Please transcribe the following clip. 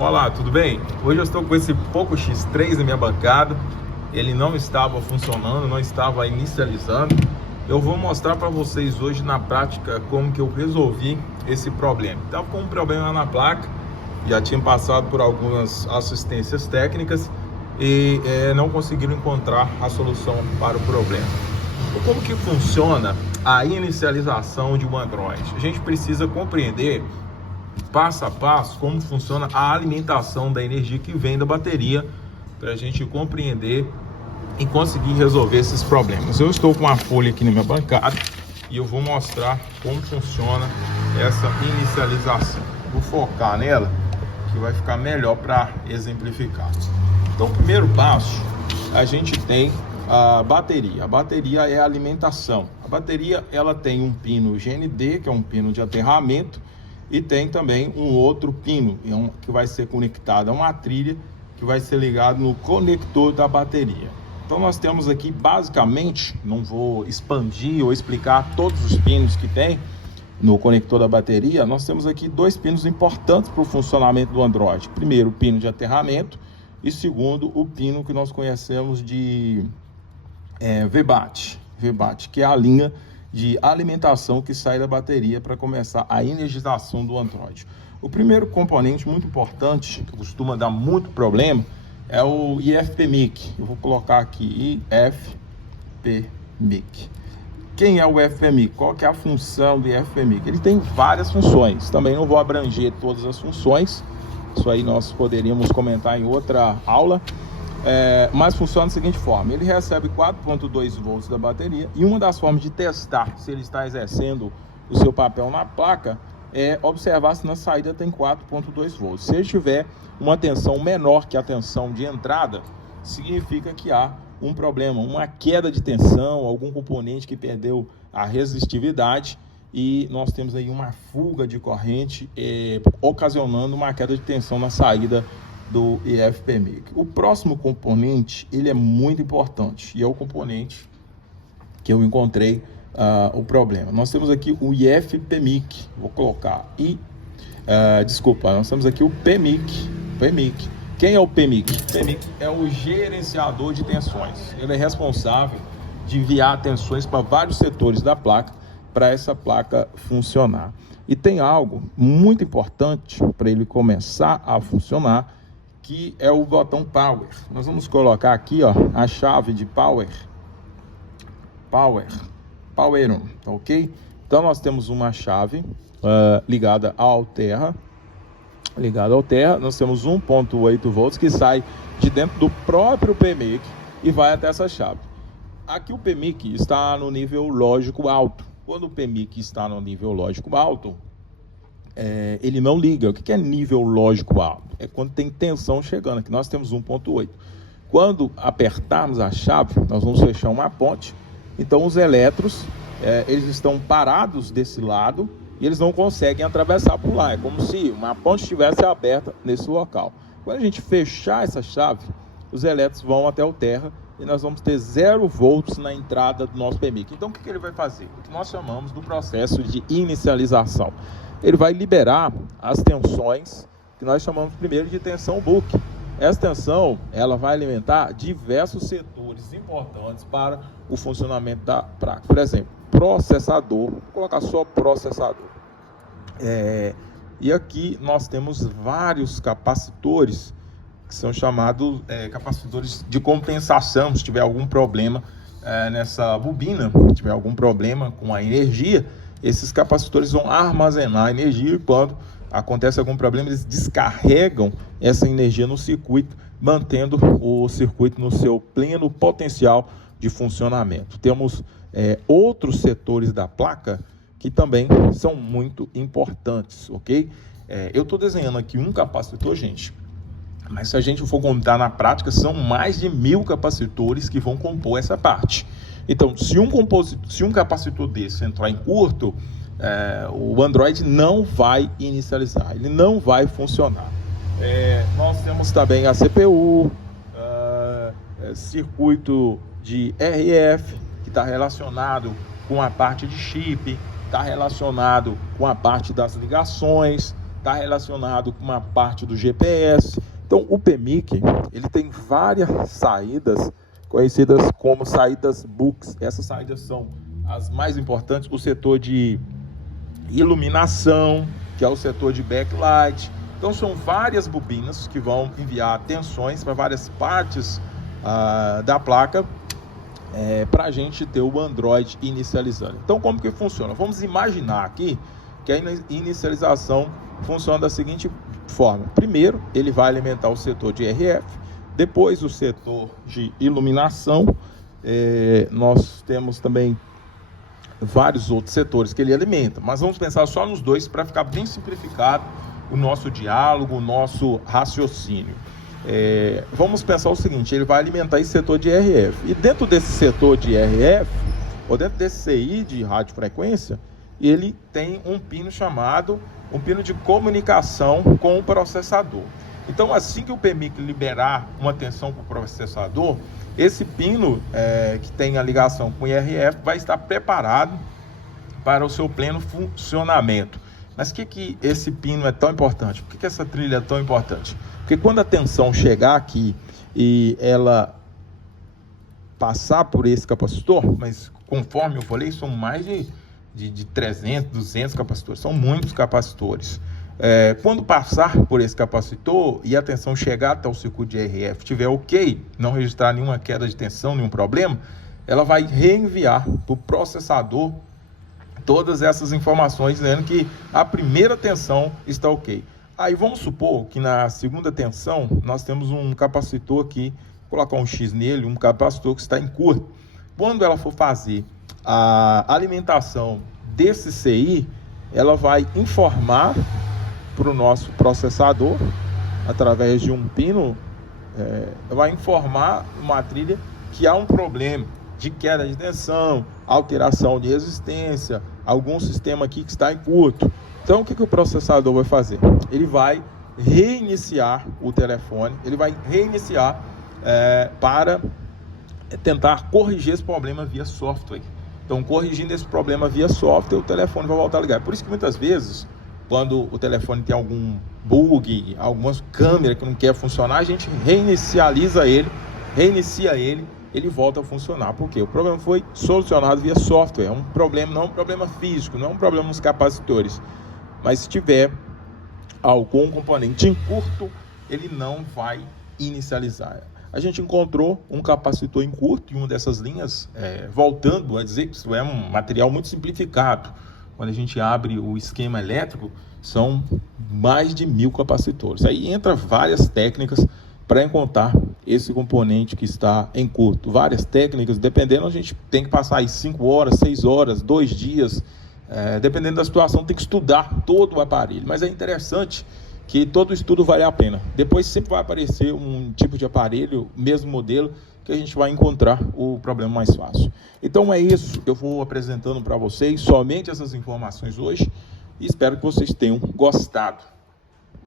Olá, tudo bem? Hoje eu estou com esse Poco X3 na minha bancada. Ele não estava funcionando, não estava inicializando. Eu vou mostrar para vocês hoje na prática como que eu resolvi esse problema. Estava com um problema na placa, já tinha passado por algumas assistências técnicas e não conseguiram encontrar a solução para o problema. Então, como que funciona a inicialização de um Android? A gente precisa compreender passo a passo como funciona a alimentação da energia que vem da bateria para a gente compreender e conseguir resolver esses problemas. Eu estou com uma folha aqui na minha bancada e eu vou mostrar como funciona essa inicialização. Vou focar nela que vai ficar melhor para exemplificar. Então, o primeiro passo, a gente tem a bateria. A bateria é a alimentação. A bateria ela tem um pino GND, que é um pino de aterramento, e tem também um outro pino que vai ser conectado a uma trilha que vai ser ligado no conector da bateria. Então nós temos aqui basicamente, não vou expandir ou explicar todos os pinos que tem no conector da bateria, nós temos aqui dois pinos importantes para o funcionamento do Android. Primeiro, o pino de aterramento, e segundo, o pino que nós conhecemos de VBAT, que é a linha de alimentação que sai da bateria para começar a energização do Android. O primeiro componente muito importante, que costuma dar muito problema, é o IFPMIC. Eu vou colocar aqui IFPMIC. Quem é o IFPMIC? Qual que é a função do IFPMIC? Ele tem várias funções, também não vou abranger todas as funções, isso aí nós poderíamos comentar em outra aula. Mas funciona da seguinte forma: ele recebe 4.2 volts da bateria, e uma das formas de testar se ele está exercendo o seu papel na placa é observar se na saída tem 4.2 volts. Se ele tiver uma tensão menor que a tensão de entrada, significa que há um problema, uma queda de tensão, algum componente que perdeu a resistividade, e nós temos aí uma fuga de corrente, ocasionando uma queda de tensão na saída do IFPMIC. O próximo componente, ele é muito importante, e é o componente que eu encontrei o problema. Nós temos aqui o IFPMIC, vou colocar nós temos aqui o PMIC. Quem é o PMIC? O PMIC é o gerenciador de tensões. Ele é responsável de enviar tensões para vários setores da placa, para essa placa funcionar. E tem algo muito importante para ele começar a funcionar, que é o botão Power. Nós vamos colocar aqui, a chave de Power On, tá ok? Então nós temos uma chave ligada ao Terra, nós temos 1.8 volts que sai de dentro do próprio PMIC e vai até essa chave. Aqui o PMIC está no nível lógico alto. Quando o PMIC está no nível lógico alto, ele não liga. O que é nível lógico alto? É quando tem tensão chegando. Aqui nós temos 1.8. Quando apertarmos a chave, nós vamos fechar uma ponte. Então os elétrons, eles estão parados desse lado e eles não conseguem atravessar por lá. É como se uma ponte estivesse aberta nesse local. Quando a gente fechar essa chave, os elétrons vão até o Terra e nós vamos ter 0 volts na entrada do nosso PMIC. Então o que ele vai fazer? O que nós chamamos do processo de inicialização. Ele vai liberar as tensões que nós chamamos primeiro de tensão book. Essa tensão, ela vai alimentar diversos setores importantes para o funcionamento da placa. Por exemplo, processador, vou colocar só processador. E aqui nós temos vários capacitores, que são chamados capacitores de compensação. Se tiver algum problema nessa bobina, se tiver algum problema com a energia, esses capacitores vão armazenar energia, e quando acontece algum problema, eles descarregam essa energia no circuito, mantendo o circuito no seu pleno potencial de funcionamento. Temos outros setores da placa que também são muito importantes, ok? Eu estou desenhando aqui um capacitor, gente, mas se a gente for contar na prática, são mais de 1000 capacitores que vão compor essa parte. Então, se um capacitor desse entrar em curto, o Android não vai inicializar, ele não vai funcionar. Nós temos também a CPU, circuito de RF, que está relacionado com a parte de chip, está relacionado com a parte das ligações, está relacionado com uma parte do GPS. Então, o PMIC, ele tem várias saídas, conhecidas como saídas BUCs. Essas saídas são as mais importantes, o setor de iluminação, que é o setor de backlight. Então, são várias bobinas que vão enviar tensões para várias partes da placa, para a gente ter o Android inicializando. Então, como que funciona? Vamos imaginar aqui que a inicialização funciona da seguinte forma. Primeiro, ele vai alimentar o setor de RF, depois o setor de iluminação. Nós temos também vários outros setores que ele alimenta, mas vamos pensar só nos dois para ficar bem simplificado o nosso diálogo, o nosso raciocínio. Vamos pensar o seguinte: ele vai alimentar esse setor de RF, e dentro desse setor de RF, ou dentro desse CI de radiofrequência, ele tem um pino chamado um pino de comunicação com o processador. Então, assim que o PMIC liberar uma tensão para o processador, esse pino que tem a ligação com o IRF vai estar preparado para o seu pleno funcionamento. Mas por que esse pino é tão importante? Por que essa trilha é tão importante? Porque quando a tensão chegar aqui e ela passar por esse capacitor, mas conforme eu falei, são mais de 300, 200 capacitores, são muitos capacitores. Quando passar por esse capacitor e a tensão chegar até o circuito de RF, estiver ok, não registrar nenhuma queda de tensão, nenhum problema, ela vai reenviar para o processador todas essas informações, dizendo que a primeira tensão está ok. Aí vamos supor que na segunda tensão nós temos um capacitor aqui, vou colocar um X nele, um capacitor que está em curto. Quando ela for fazer a alimentação desse CI, ela vai informar para o nosso processador, através de um pino, vai informar uma trilha que há um problema de queda de tensão, alteração de resistência, algum sistema aqui que está em curto. Então, o que o processador vai fazer? Ele vai reiniciar o telefone, ele vai reiniciar para tentar corrigir esse problema via software. Então, corrigindo esse problema via software, o telefone vai voltar a ligar. Por isso que muitas vezes, quando o telefone tem algum bug, algumas câmeras que não quer funcionar, a gente reinicia ele, ele volta a funcionar. Por quê? O problema foi solucionado via software. É um problema, não é um problema físico, não é um problema nos capacitores. Mas se tiver algum componente em curto, ele não vai inicializar. A gente encontrou um capacitor em curto em uma dessas linhas, voltando a dizer que isso é um material muito simplificado. Quando a gente abre o esquema elétrico, são mais de 1000 capacitores. Aí entra várias técnicas para encontrar esse componente que está em curto. Várias técnicas, dependendo, a gente tem que passar aí 5 horas, 6 horas, 2 dias, dependendo da situação, tem que estudar todo o aparelho. Mas é interessante que todo estudo vale a pena. Depois sempre vai aparecer um tipo de aparelho, mesmo modelo, que a gente vai encontrar o problema mais fácil. Então é isso, eu vou apresentando para vocês somente essas informações hoje e espero que vocês tenham gostado.